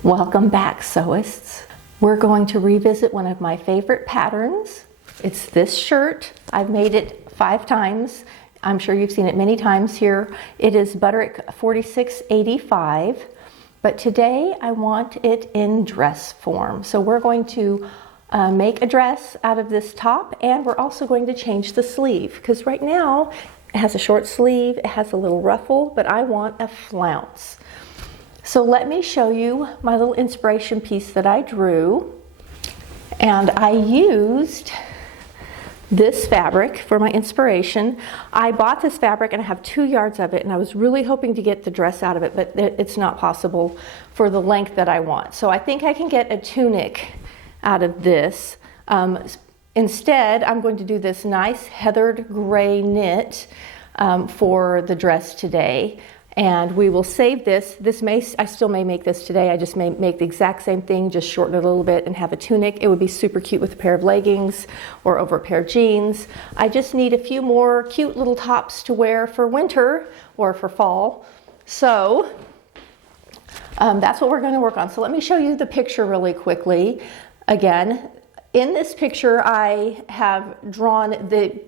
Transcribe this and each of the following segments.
Welcome back, sewists. We're going to revisit one of my favorite patterns. It's this shirt. I've made it 5 times. I'm sure you've seen it many times here. It is Butterick 4685, but today I want it in dress form. So we're going to make a dress out of this top, and we're also going to change the sleeve because right now it has a short sleeve, it has a little ruffle, but I want a flounce. So let me show you my little inspiration piece that I drew. And I used this fabric for my inspiration. I bought this fabric and I have 2 yards of it, and I was really hoping to get the dress out of it, but it's not possible for the length that I want. So I think I can get a tunic out of this. Instead, I'm going to do this nice heathered gray knit for the dress today. And we will save this. I still may make this today. I just may make the exact same thing, just shorten it a little bit and have a tunic. It would be super cute with a pair of leggings or over a pair of jeans. I just need a few more cute little tops to wear for winter or for fall. So that's what we're going to work on. So let me show you the picture really quickly. Again, in this picture, I have drawn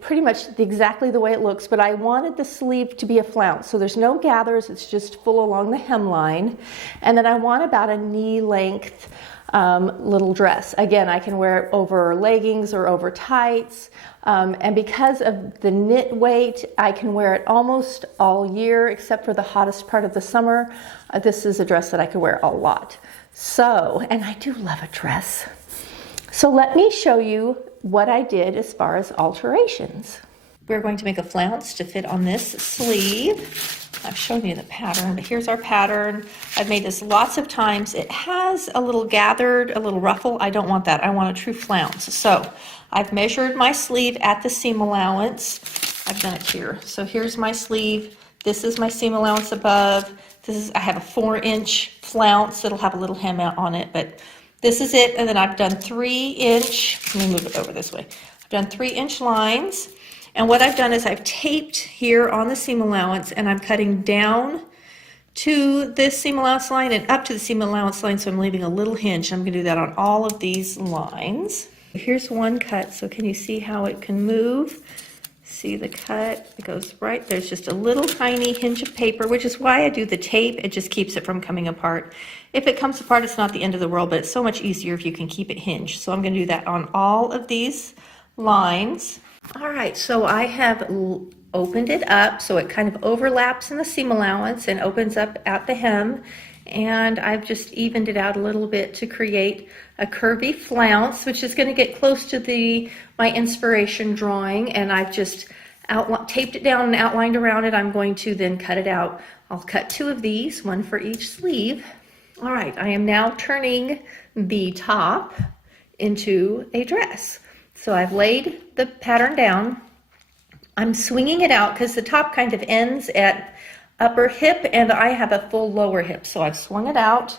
pretty much exactly the way it looks, but I wanted the sleeve to be a flounce. So there's no gathers, it's just full along the hemline. And then I want about a knee length little dress. Again, I can wear it over leggings or over tights. And because of the knit weight, I can wear it almost all year, except for the hottest part of the summer. This is a dress that I could wear a lot. So, and I do love a dress. So let me show you what I did as far as alterations. We're going to make a flounce to fit on this sleeve. I've shown you the pattern, but here's our pattern. I've made this lots of times. It has a little gathered, a little ruffle. I don't want that. I want a true flounce. So I've measured my sleeve at the seam allowance. I've done it here. So here's my sleeve. This is my seam allowance above. I have a 4-inch flounce. It'll have a little hem out on it, but this is it, and then I've done 3-inch, let me move it over this way. I've done 3-inch lines, and what I've done is I've taped here on the seam allowance, and I'm cutting down to this seam allowance line and up to the seam allowance line, so I'm leaving a little hinge. I'm gonna do that on all of these lines. Here's one cut, so can you see how it can move? See the cut, it goes right, there's just a little tiny hinge of paper, which is why I do the tape. It just keeps it from coming apart. If it comes apart, it's not the end of the world, but it's so much easier if you can keep it hinged. So I'm gonna do that on all of these lines. All right, so I have opened it up so it kind of overlaps in the seam allowance and opens up at the hem. And I've just evened it out a little bit to create a curvy flounce, which is going to get close to my inspiration drawing, and I've just taped it down and outlined around it. I'm going to then cut it out. I'll cut 2 of these, one for each sleeve. All right, I am now turning the top into a dress. So I've laid the pattern down. I'm swinging it out because the top kind of ends at upper hip and I have a full lower hip. So I've swung it out.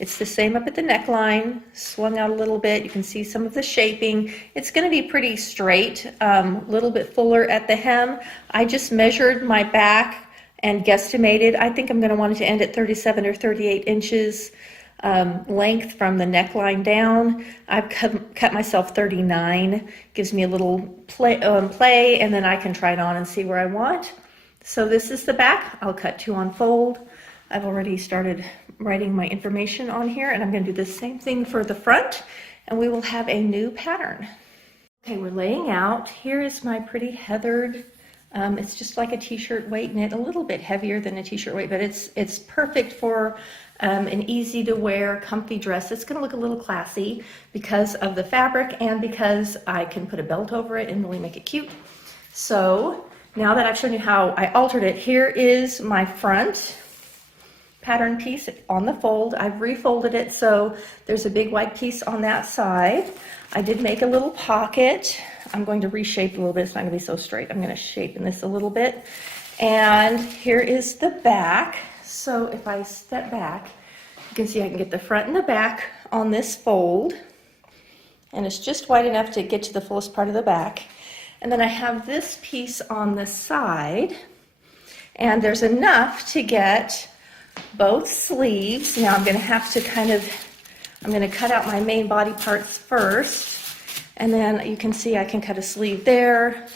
It's the same up at the neckline, swung out a little bit. You can see some of the shaping. It's going to be pretty straight, a little bit fuller at the hem. I just measured my back and guesstimated. I think I'm going to want it to end at 37 or 38 inches length from the neckline down. I've cut myself 39. Gives me a little play, and then I can try it on and see where I want. So this is the back. I'll cut 2 on fold. I've already started writing my information on here, and I'm going to do the same thing for the front, and we will have a new pattern. Okay, we're laying out. Here is my pretty heathered, it's just like a t-shirt weight knit, a little bit heavier than a t-shirt weight, but it's perfect for an easy to wear, comfy dress. It's going to look a little classy because of the fabric and because I can put a belt over it and really make it cute. So now that I've shown you how I altered it, here is my front pattern piece on the fold. I've refolded it so there's a big white piece on that side. I did make a little pocket. I'm going to reshape a little bit. It's not going to be so straight. I'm going to shape in this a little bit. And here is the back. So if I step back, you can see I can get the front and the back on this fold. And it's just wide enough to get to the fullest part of the back. And then I have this piece on the side. And there's enough to get both sleeves. Now I'm going to have to I'm going to cut out my main body parts first, and then you can see I can cut a sleeve there,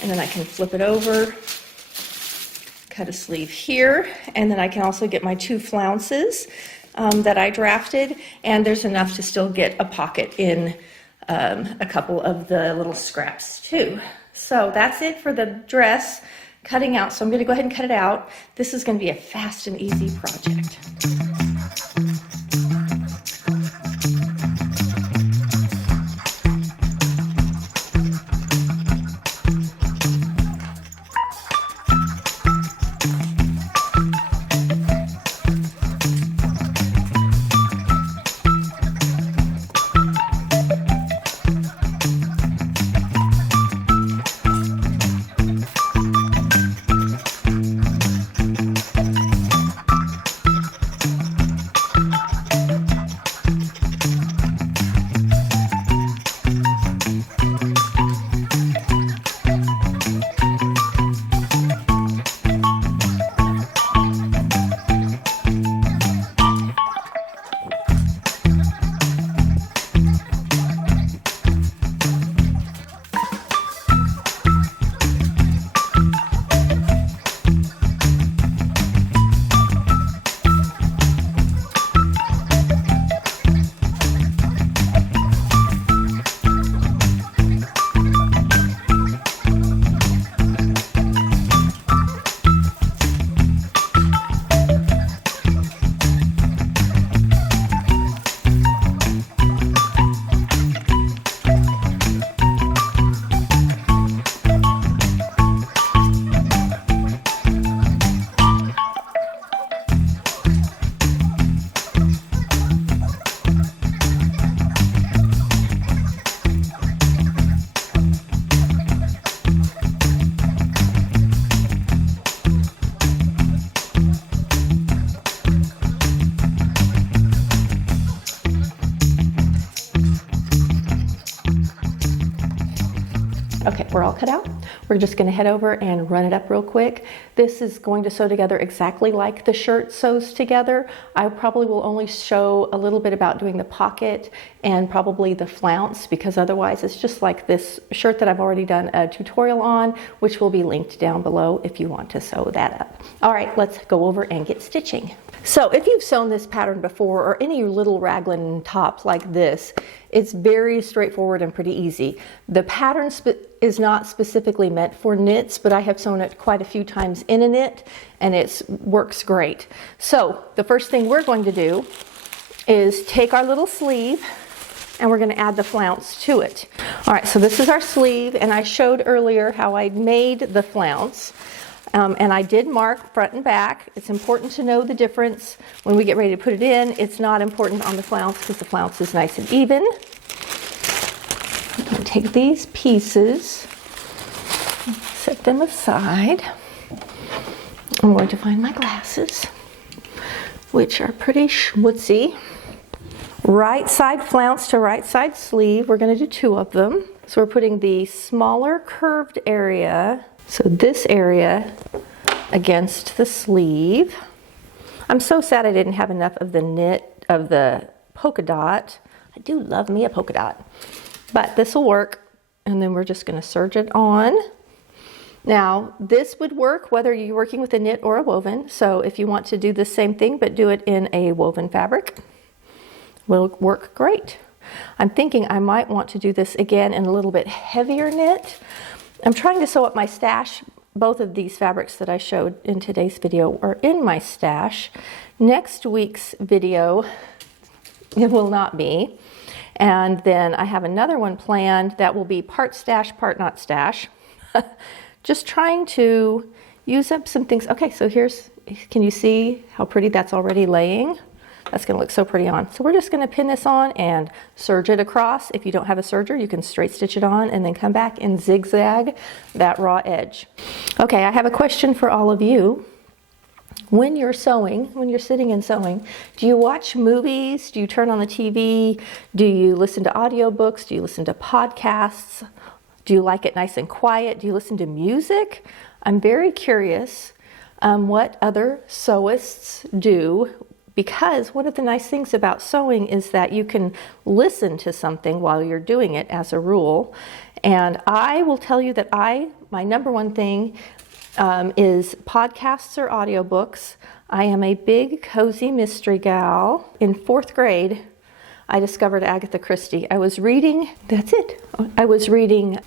and then I can flip it over, cut a sleeve here, and then I can also get my 2 flounces that I drafted, and there's enough to still get a pocket in a couple of the little scraps too. So that's it for the dress cutting out. So I'm going to go ahead and cut it out. This is going to be a fast and easy project. Okay, we're all cut out. We're just going to head over and run it up real quick. This is going to sew together exactly like the shirt sews together. I probably will only show a little bit about doing the pocket and probably the flounce, because otherwise it's just like this shirt that I've already done a tutorial on, which will be linked down below if you want to sew that up. All right, let's go over and get stitching. So if you've sewn this pattern before, or any little raglan top like this, it's very straightforward and pretty easy. The pattern is not specifically meant for knits, but I have sewn it quite a few times in a knit, and it works great. So the first thing we're going to do is take our little sleeve, and we're going to add the flounce to it. All right, so this is our sleeve, and I showed earlier how I made the flounce. And I did mark front and back. It's important to know the difference when we get ready to put it in. It's not important on the flounce because the flounce is nice and even. I'm going to take these pieces, set them aside. I'm going to find my glasses, which are pretty schmutzy. Right side flounce to right side sleeve. We're going to do 2 of them. So we're putting the smaller curved area, so this area, against the sleeve. I'm so sad I didn't have enough of the knit of the polka dot. I do love me a polka dot, but this will work. And then we're just going to serge it on. Now this would work whether you're working with a knit or a woven. So if you want to do the same thing but do it in a woven fabric, will work great. I'm thinking I might want to do this again in a little bit heavier knit. I'm trying to sew up my stash. Both of these fabrics that I showed in today's video are in my stash. Next week's video, it will not be. And then I have another one planned that will be part stash, part not stash. Just trying to use up some things. Okay, so can you see how pretty that's already laying? That's going to look so pretty on. So we're just going to pin this on and serge it across. If you don't have a serger, you can straight stitch it on and then come back and zigzag that raw edge. Okay, I have a question for all of you. When you're sewing, when you're sitting and sewing, do you watch movies? Do you turn on the TV? Do you listen to audiobooks? Do you listen to podcasts? Do you like it nice and quiet? Do you listen to music? I'm very curious what other sewists do, because one of the nice things about sewing is that you can listen to something while you're doing it as a rule. And I will tell you that my number one thing is podcasts or audiobooks. I am a big cozy mystery gal. In 4th grade, I discovered Agatha Christie. I was reading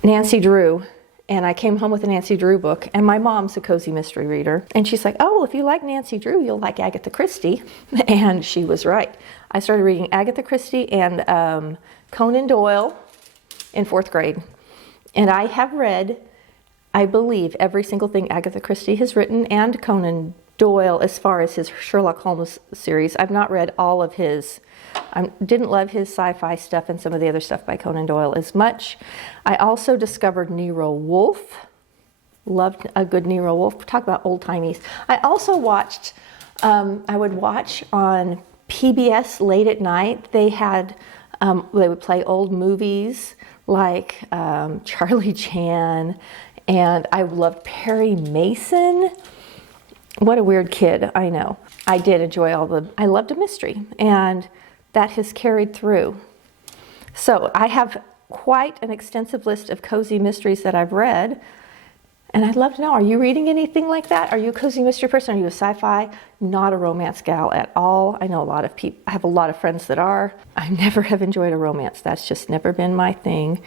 Nancy Drew, and I came home with a Nancy Drew book, and my mom's a cozy mystery reader. And she's like, oh, well, if you like Nancy Drew, you'll like Agatha Christie. And she was right. I started reading Agatha Christie and Conan Doyle in 4th grade. And I have read, I believe, every single thing Agatha Christie has written, and Conan Doyle as far as his Sherlock Holmes series. I've not read all of his. I didn't love his sci-fi stuff and some of the other stuff by Conan Doyle as much. I also discovered Nero Wolfe. Loved a good Nero Wolfe. Talk about old timies. I also watched, I would watch on PBS late at night. They would play old movies like Charlie Chan, and I loved Perry Mason. What a weird kid, I know. I did enjoy I loved a mystery, and that has carried through. So I have quite an extensive list of cozy mysteries that I've read, and I'd love to know, are you reading anything like that? Are you a cozy mystery person? Are you a sci-fi? Not a romance gal at all. I know a lot of people, I have a lot of friends that are. I never have enjoyed a romance. That's just never been my thing.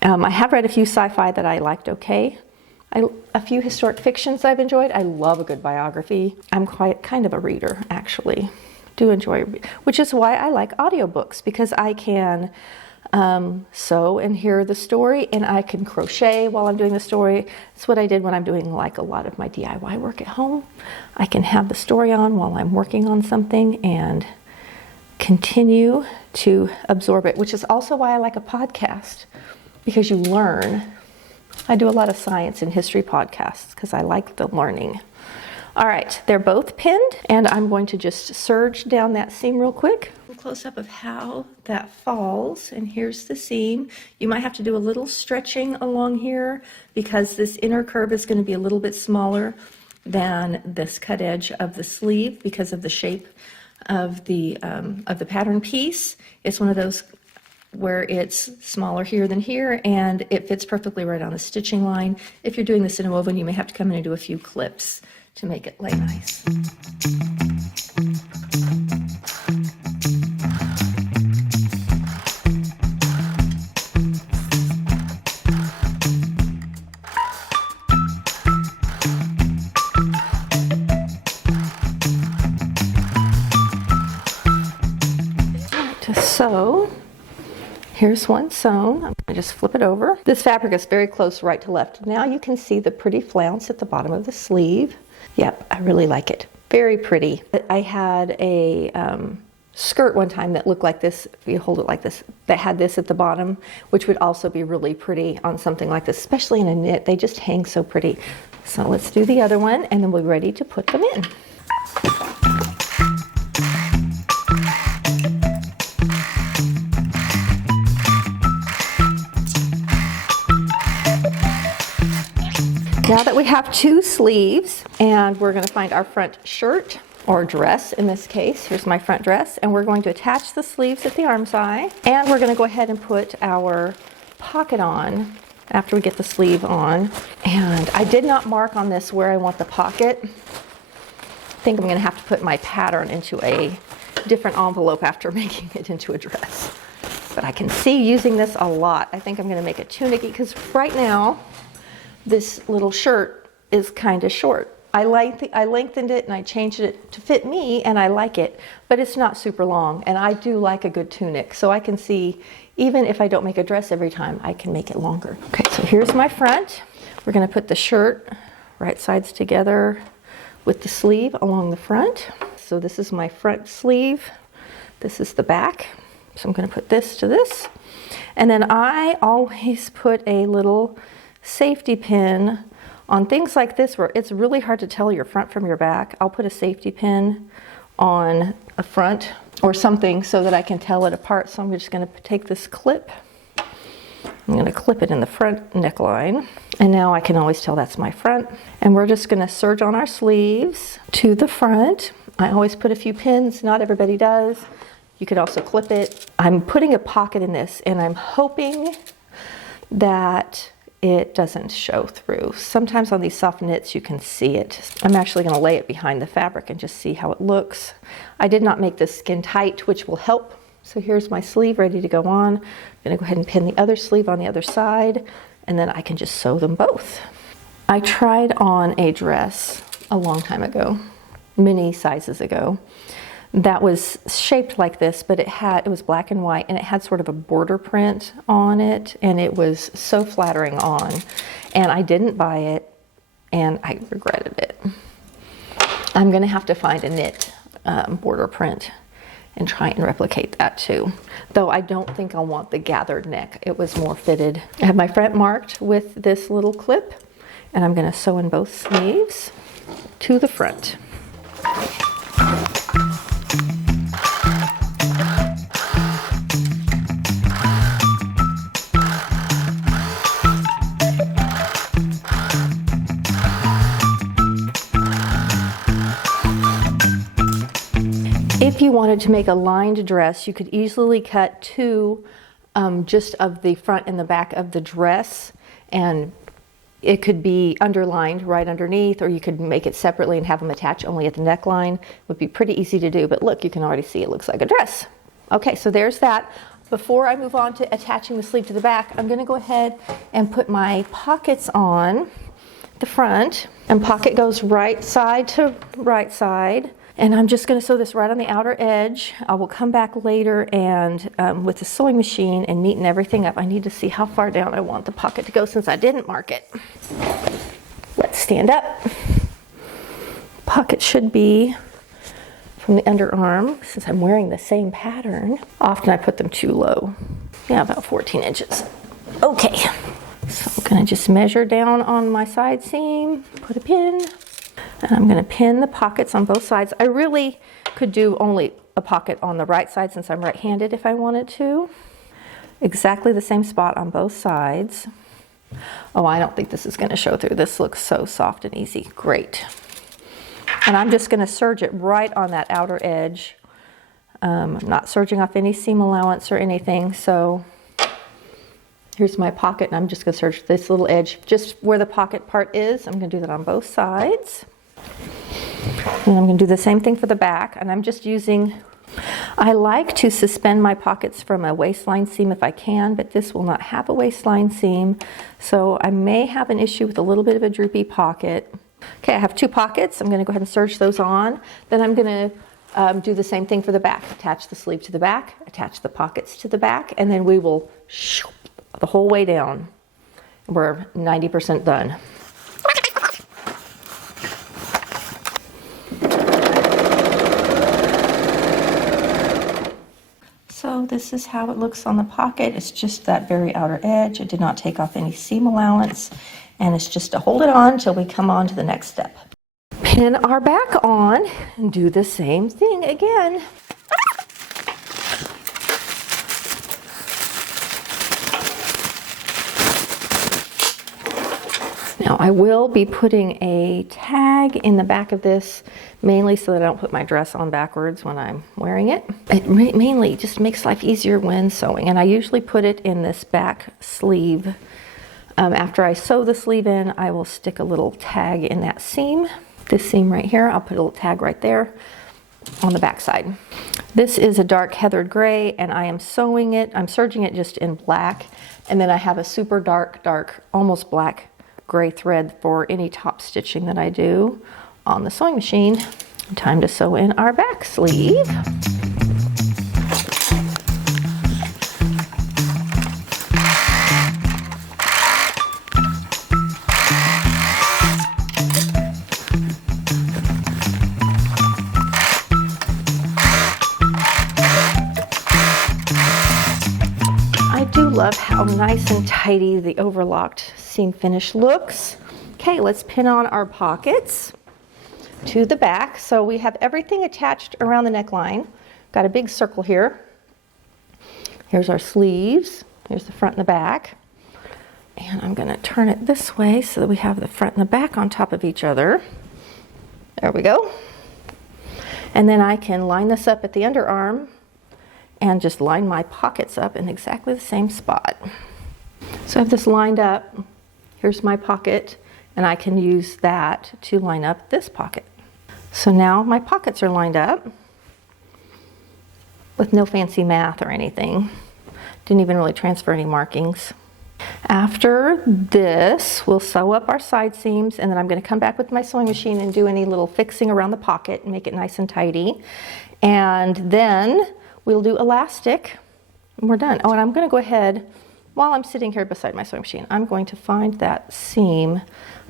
I have read a few sci-fi that I liked okay. A few historic fictions I've enjoyed. I love a good biography. I'm quite kind of a reader, actually. Do enjoy, which is why I like audiobooks, because I can sew and hear the story, and I can crochet while I'm doing the story. It's what I did when I'm doing like a lot of my DIY work at home. I can have the story on while I'm working on something and continue to absorb it, which is also why I like a podcast, because you learn. I do a lot of science and history podcasts because I like the learning. All right, they're both pinned, and I'm going to just serge down that seam real quick. A close up of how that falls, and here's the seam. You might have to do a little stretching along here because this inner curve is going to be a little bit smaller than this cut edge of the sleeve because of the shape of the pattern piece. It's one of those where it's smaller here than here, and it fits perfectly right on the stitching line. If you're doing this in a woven, you may have to come in and do a few clips to make it lay nice. To sew, here's one sewn. I'm going to just flip it over. This fabric is very close right to left. Now you can see the pretty flounce at the bottom of the sleeve. Yep, I really like it. Very pretty. I had a skirt one time that looked like this, if you hold it like this, that had this at the bottom, which would also be really pretty on something like this, especially in a knit. They just hang so pretty. So let's do the other one, and then we're ready to put them in. Now that we have two sleeves, and we're going to find our front shirt or dress in this case. Here's my front dress, and we're going to attach the sleeves at the arm side, and we're going to go ahead and put our pocket on after we get the sleeve on. And I did not mark on this where I want the pocket. I think I'm going to have to put my pattern into a different envelope after making it into a dress. But I can see using this a lot. I think I'm going to make a tunic because right now this little shirt is kind of short. I lengthened it and I changed it to fit me, and I like it, but it's not super long, and I do like a good tunic, so I can see even if I don't make a dress every time, I can make it longer. Okay, so here's my front. We're going to put the shirt right sides together with the sleeve along the front. So this is my front sleeve. This is the back. So I'm going to put this to this, and then I always put a little safety pin on things like this where it's really hard to tell your front from your back. I'll put a safety pin on a front or something so that I can tell it apart. So I'm just going to take this clip I'm going to clip it in the front neckline, and now I can always tell that's my front. And we're just going to serge on our sleeves to the front. I always put a few pins, not everybody does. You could also clip it. I'm putting a pocket in this, and I'm hoping that it doesn't show through. Sometimes on these soft knits you can see it. I'm actually going to lay it behind the fabric and just see how it looks. I did not make this skin tight, which will help. So here's my sleeve ready to go on. I'm going to go ahead and pin the other sleeve on the other side, and then I can just sew them both. I tried on a dress a long time ago, many sizes ago, that was shaped like this, but it was black and white, and it had sort of a border print on it, and it was so flattering on. And I didn't buy it, and I regretted it. I'm going to have to find a knit border print and try and replicate that too. Though I don't think I'll want the gathered neck. It was more fitted. I have my front marked with this little clip, and I'm going to sew in both sleeves to the front. If you wanted to make a lined dress, you could easily cut two just of the front and the back of the dress, and it could be underlined right underneath, or you could make it separately and have them attach only at the neckline. It would be pretty easy to do, but look, you can already see it looks like a dress. Okay, so there's that. Before I move on to attaching the sleeve to the back, I'm going to go ahead and put my pockets on the front, and pocket goes right side to right side. And I'm just going to sew this right on the outer edge. I will come back later and with the sewing machine and neaten everything up. I need to see how far down I want the pocket to go since I didn't mark it. Let's stand up. Pocket should be from the underarm, since I'm wearing the same pattern. Often I put them too low. Yeah, about 14 inches. Okay, so I'm going to just measure down on my side seam, put a pin. And I'm going to pin the pockets on both sides. I really could do only a pocket on the right side since I'm right-handed if I wanted to. Exactly the same spot on both sides. Oh, I don't think this is going to show through. This looks so soft and easy. Great. And I'm just going to serge it right on that outer edge. I'm not serging off any seam allowance or anything. So here's my pocket, and I'm just going to serge this little edge just where the pocket part is. I'm going to do that on both sides. And I'm going to do the same thing for the back, and I'm just using, I like to suspend my pockets from a waistline seam if I can, but this will not have a waistline seam, so I may have an issue with a little bit of a droopy pocket. Okay, I have two pockets. I'm going to go ahead and serge those on. Then I'm going to do the same thing for the back. Attach the sleeve to the back, attach the pockets to the back, and then we will the whole way down. We're 90% done. So this is how it looks on the pocket. It's just that very outer edge. I did not take off any seam allowance, and it's just to hold it on until we come on to the next step. Pin our back on and do the same thing again. Now I will be putting a tag in the back of this, mainly so that I don't put my dress on backwards when I'm wearing it. It mainly just makes life easier when sewing, and I usually put it in this back sleeve. After I sew the sleeve in, I will stick a little tag in that seam. This seam right here, I'll put a little tag right there on the back side. This is a dark heathered gray, and I am sewing it, I'm serging it just in black, and then I have a super dark, almost black gray thread for any top stitching that I do on the sewing machine. Time to sew in our back sleeve. I do love how nice and tidy the overlocked seam finish looks. Okay, let's pin on our pockets to the back. So we have everything attached around the neckline. Got a big circle here. Here's our sleeves. Here's the front and the back. And I'm gonna turn it this way so that we have the front and the back on top of each other. There we go. And then I can line this up at the underarm and just line my pockets up in exactly the same spot. So I have this lined up. Here's my pocket, and I can use that to line up this pocket. So now my pockets are lined up with no fancy math or anything. Didn't even really transfer any markings. After this, we'll sew up our side seams, and then I'm going to come back with my sewing machine and do any little fixing around the pocket and make it nice and tidy. And then we'll do elastic, and we're done. Oh, and I'm going to go ahead, while I'm sitting here beside my sewing machine, I'm going to find that seam.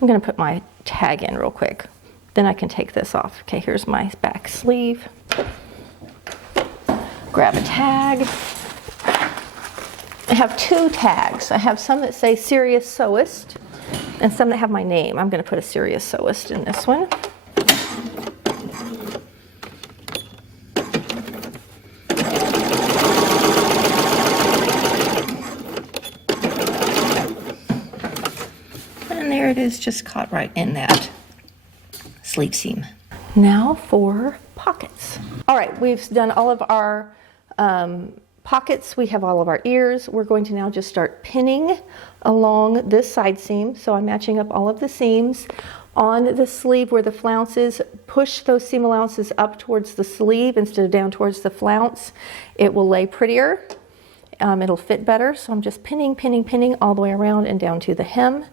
I'm going to put my tag in real quick. Then I can take this off. Okay, here's my back sleeve. Grab a tag. I have two tags. I have some that say Serious Sewist and some that have my name. I'm going to put a Serious Sewist in this one. And there it is, just caught right in that sleeve seam. Now for pockets. All right, we've done all of our pockets. We have all of our ears. We're going to now just start pinning along this side seam. So I'm matching up all of the seams on the sleeve where the flounce is. Push those seam allowances up towards the sleeve instead of down towards the flounce. It will lay prettier. It'll fit better. So I'm just pinning, pinning, pinning all the way around and down to the hem.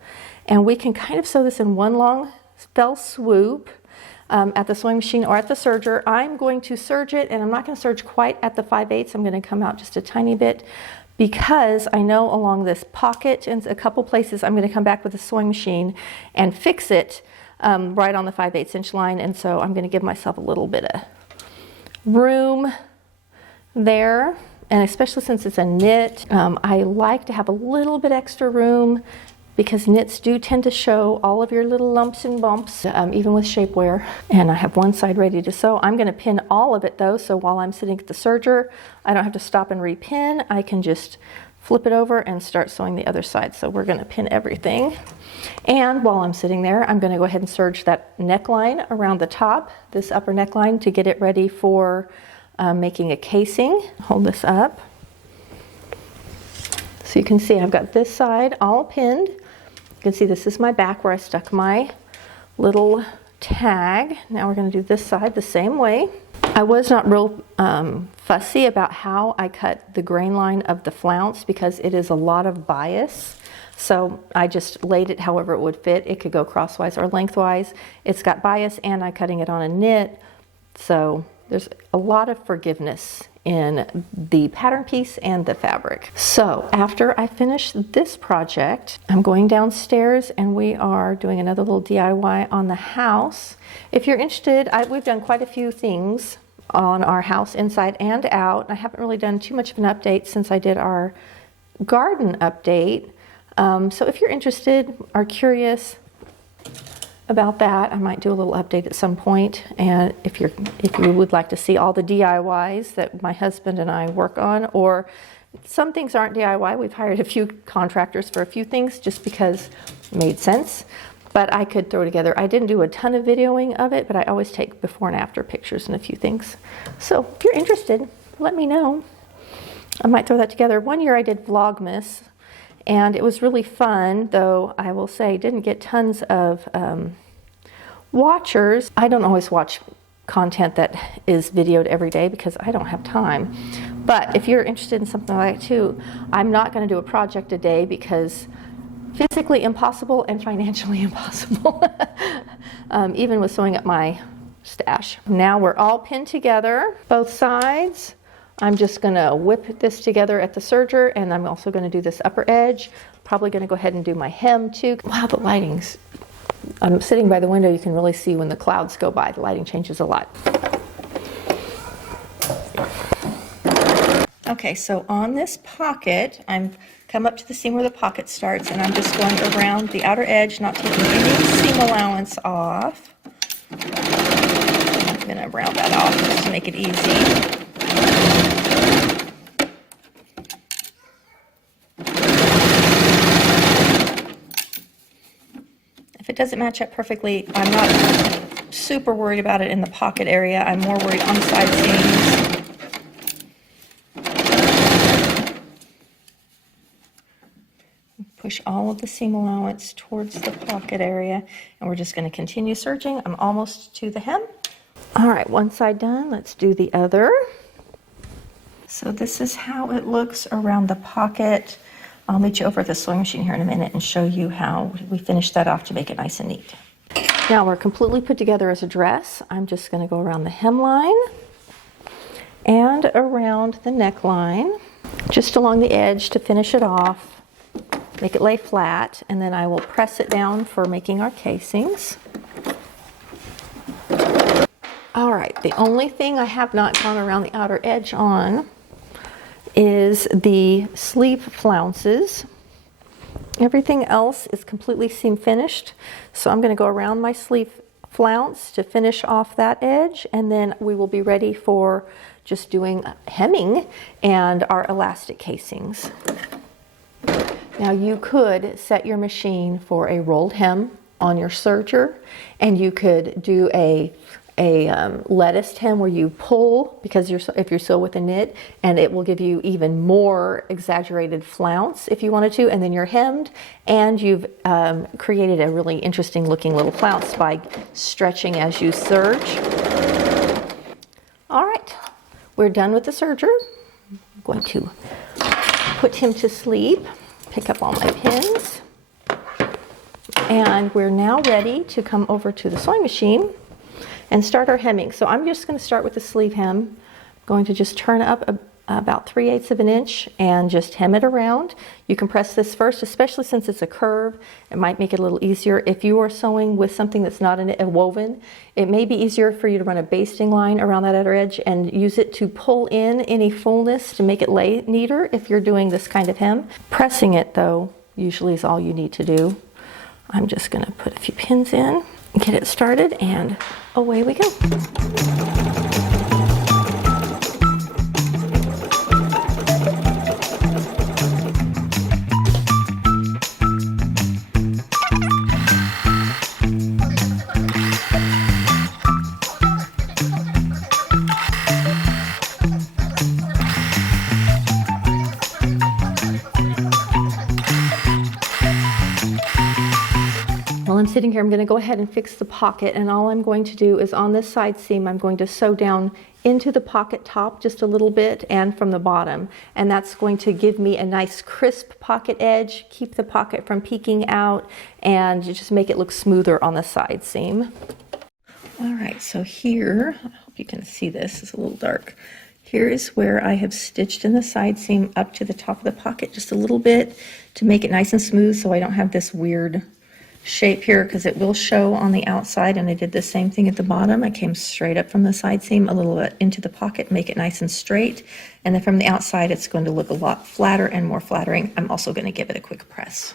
And we can kind of sew this in one long fell swoop. At the sewing machine or at the serger. I'm going to serge it, and I'm not going to serge quite at the 5/8. I'm going to come out just a tiny bit because I know along this pocket and a couple places I'm going to come back with the sewing machine and fix it right on the 5/8 inch line, and so I'm going to give myself a little bit of room there, and especially since it's a knit, I like to have a little bit extra room because knits do tend to show all of your little lumps and bumps, even with shapewear. And I have one side ready to sew. I'm gonna pin all of it though, so while I'm sitting at the serger, I don't have to stop and repin. I can just flip it over and start sewing the other side. So we're gonna pin everything. And while I'm sitting there, I'm gonna go ahead and serge that neckline around the top, this upper neckline, to get it ready for making a casing. Hold this up. So you can see I've got this side all pinned. You can see this is my back where I stuck my little tag. Now we're going to do this side the same way. I was not real fussy about how I cut the grain line of the flounce because it is a lot of bias. So I just laid it however it would fit. It could go crosswise or lengthwise. It's got bias and I'm cutting it on a knit. So there's a lot of forgiveness in the pattern piece and the fabric. So after I finish this project, I'm going downstairs and we are doing another little DIY on the house. If you're interested, we've done quite a few things on our house inside and out. I haven't really done too much of an update since I did our garden update. So if you're interested or curious about that, I might do a little update at some point. And if you would like to see all the DIYs that my husband and I work on, or some things aren't DIY, we've hired a few contractors for a few things just because it made sense. But I could throw together, I didn't do a ton of videoing of it, but I always take before and after pictures and a few things. So if you're interested, let me know. I might throw that together. One year I did Vlogmas, and it was really fun, though I will say didn't get tons of watchers. I don't always watch content that is videoed every day because I don't have time. But if you're interested in something like that too, I'm not going to do a project a day because physically impossible and financially impossible, even with sewing up my stash. Now we're all pinned together, both sides. I'm just going to whip this together at the serger, and I'm also going to do this upper edge. Probably going to go ahead and do my hem too. Wow, the lighting's... I'm sitting by the window, you can really see when the clouds go by. The lighting changes a lot. Okay, so on this pocket, I'm come up to the seam where the pocket starts, and I'm just going around the outer edge, not taking any seam allowance off. I'm going to round that off just to make it easy. doesn't match up perfectly, I'm not super worried about it in the pocket area. I'm more worried on side seams. Push all of the seam allowance towards the pocket area, and we're just going to continue serging. I'm almost to the hem. All right, one side done. Let's do the other. So this is how it looks around the pocket. I'll meet you over at the sewing machine here in a minute and show you how we finish that off to make it nice and neat. Now we're completely put together as a dress. I'm just going to go around the hemline and around the neckline, just along the edge to finish it off. Make it lay flat, and then I will press it down for making our casings. All right, the only thing I have not gone around the outer edge on is the sleeve flounces. Everything else is completely seam finished, so I'm going to go around my sleeve flounce to finish off that edge, and then we will be ready for just doing hemming and our elastic casings. Now you could set your machine for a rolled hem on your serger, and you could do a lettuced hem where you pull, because if you sew with a knit, and it will give you even more exaggerated flounce if you wanted to, and then you're hemmed, and you've created a really interesting looking little flounce by stretching as you serge. All right, we're done with the serger. I'm going to put him to sleep. Pick up all my pins, and we're now ready to come over to the sewing machine and start our hemming. So I'm just going to start with the sleeve hem. I'm going to just turn up about 3/8 of an inch and just hem it around. You can press this first, especially since it's a curve. It might make it a little easier. If you are sewing with something that's not a woven, it may be easier for you to run a basting line around that outer edge and use it to pull in any fullness to make it lay neater if you're doing this kind of hem. Pressing it, though, usually is all you need to do. I'm just going to put a few pins in, get it started, and away we go. While I'm sitting here, I'm going to go ahead and fix the pocket, and all I'm going to do is on this side seam, I'm going to sew down into the pocket top just a little bit and from the bottom, and that's going to give me a nice crisp pocket edge, keep the pocket from peeking out, and just make it look smoother on the side seam. All right, so here, I hope you can see this, it's a little dark. Here is where I have stitched in the side seam up to the top of the pocket just a little bit to make it nice and smooth, so I don't have this weird shape here, because it will show on the outside, and I did the same thing at the bottom. I came straight up from the side seam a little bit into the pocket, make it nice and straight, and then from the outside it's going to look a lot flatter and more flattering. I'm also going to give it a quick press.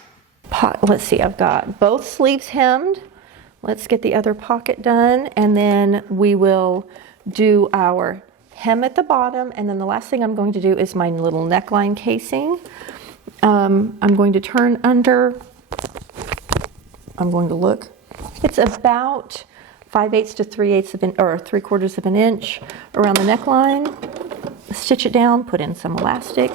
Let's see, I've got both sleeves hemmed. Let's get the other pocket done, and then we will do our hem at the bottom, and then the last thing I'm going to do is my little neckline casing. I'm going to turn under. I'm going to look. It's about 5/8 to 3/8 of an, or 3/4 of an inch around the neckline. Stitch it down, put in some elastic.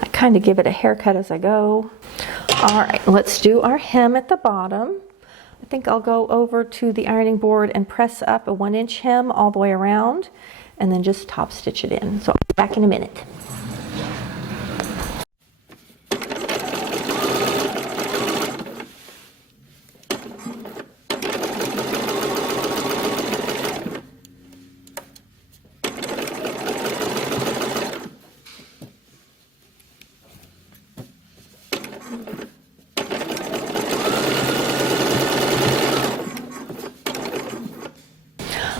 I kind of give it a haircut as I go. All right, let's do our hem at the bottom. I think I'll go over to the ironing board and press up a 1-inch hem all the way around, and then just top stitch it in. So I'll be back in a minute.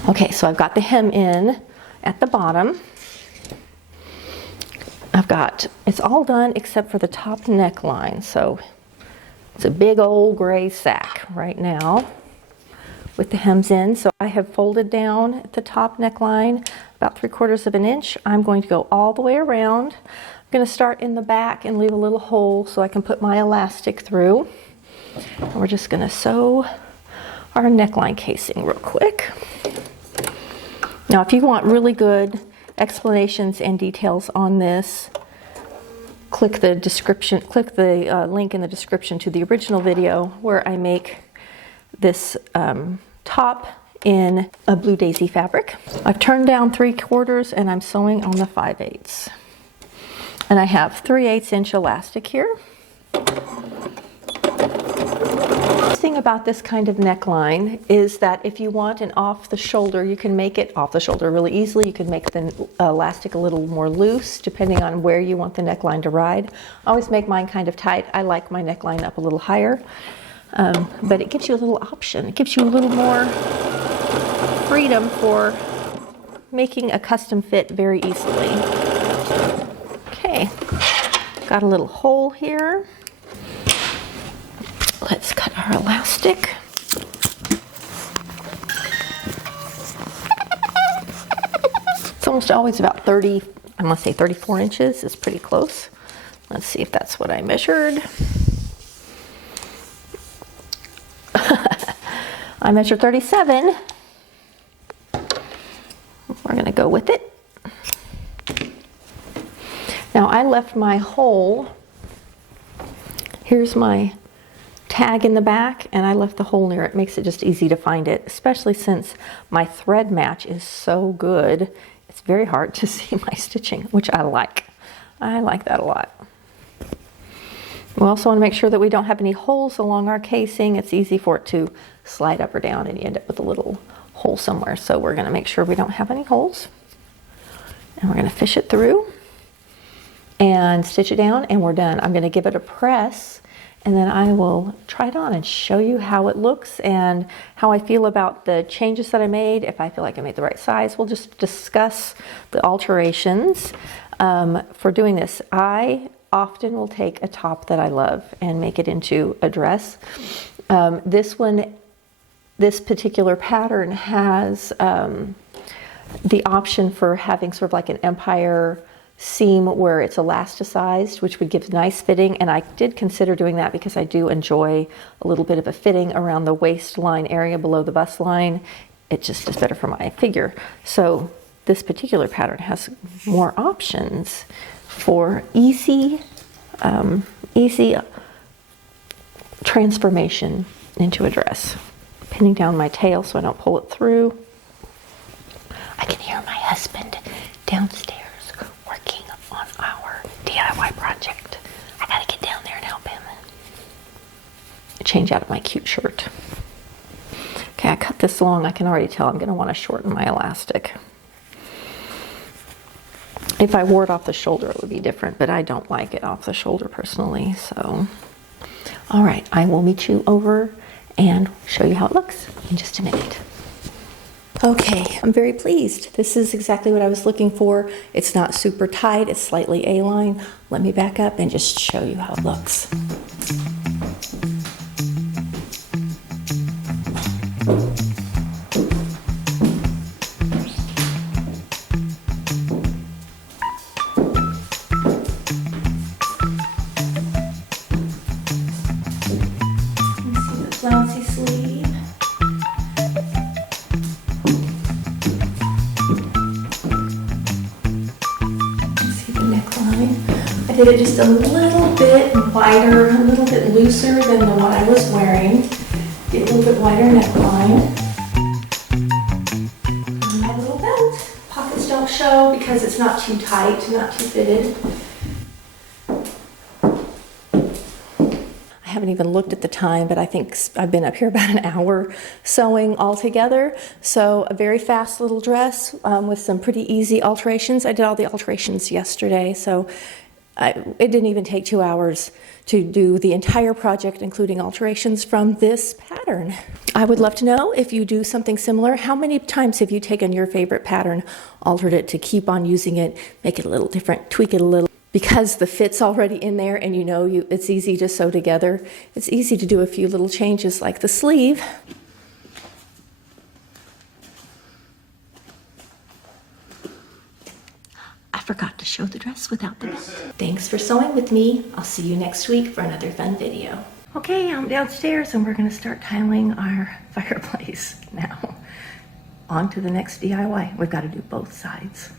Okay, so I've got the hem in at the bottom. It's all done except for the top neckline. So it's a big old gray sack right now. with the hems in. So I have folded down at the top neckline about 3/4 of an inch. I'm going to go all the way around. I'm going to start in the back and leave a little hole so I can put my elastic through. And we're just going to sew our neckline casing real quick. Now, if you want really good explanations and details on this, click the description, click the link in the description to the original video where I make this top in a blue daisy fabric. I've turned down 3/4 and I'm sewing on the 5/8. And I have 3/8 inch elastic here. The thing about this kind of neckline is that if you want an off the shoulder, you can make it off the shoulder really easily. You can make the elastic a little more loose depending on where you want the neckline to ride. I always make mine kind of tight. I like my neckline up a little higher, but it gives you a little option. It gives you a little more freedom for making a custom fit very easily. Okay, got a little hole here. Let's cut our elastic. It's almost always about 30, I must say 34 inches is pretty close. Let's see if that's what I measured. I measured 37. We're gonna go with it. Now I left my hole, here's my tag in the back, and I left the hole near it. Makes it just easy to find it, especially since my thread match is so good. It's very hard to see my stitching, which I like. I like that a lot. We also want to make sure that we don't have any holes along our casing. It's easy for it to slide up or down and you end up with a little hole somewhere. So we're going to make sure we don't have any holes. And we're going to fish it through and stitch it down, and we're done. I'm going to give it a press, and then I will try it on and show you how it looks and how I feel about the changes that I made. If I feel like I made the right size, we'll just discuss the alterations. For doing this, I often will take a top that I love and make it into a dress. This particular pattern has the option for having sort of like an empire seam where it's elasticized, which would give nice fitting, and I did consider doing that because I do enjoy a little bit of a fitting around the waistline area below the bust line. It just is better for my figure. So this particular pattern has more options for easy transformation into a dress. Pinning down my tail so I don't pull it through. I can hear my husband downstairs working on our DIY project. I gotta get down there and help him. Change out of my cute shirt. Okay, I cut this long. I can already tell I'm gonna want to shorten my elastic. If I wore it off the shoulder, it would be different, but I don't like it off the shoulder personally, so. All right, I will meet you over and show you how it looks in just a minute. Okay, I'm very pleased. This is exactly what I was looking for. It's not super tight, it's slightly A-line. Let me back up and just show you how it looks. Flouncy sleeve. See the neckline. I did it just a little bit wider, a little bit looser than the one I was wearing. Get a little bit wider neckline. And my little belt. Pockets don't show because it's not too tight, not too fitted. I haven't even looked at the time, but I think I've been up here about an hour sewing all together. So a very fast little dress with some pretty easy alterations. I did all the alterations yesterday, so it didn't even take 2 hours to do the entire project, including alterations from this pattern. I would love to know if you do something similar. How many times have you taken your favorite pattern, altered it to keep on using it, make it a little different, tweak it a little? Because the fit's already in there and it's easy to sew together, it's easy to do a few little changes like the sleeve. forgot to show the dress without the belt. Thanks for sewing with me. I'll see you next week for another fun video. Okay, I'm downstairs and we're gonna start tiling our fireplace now. On to the next DIY. We've got to do both sides.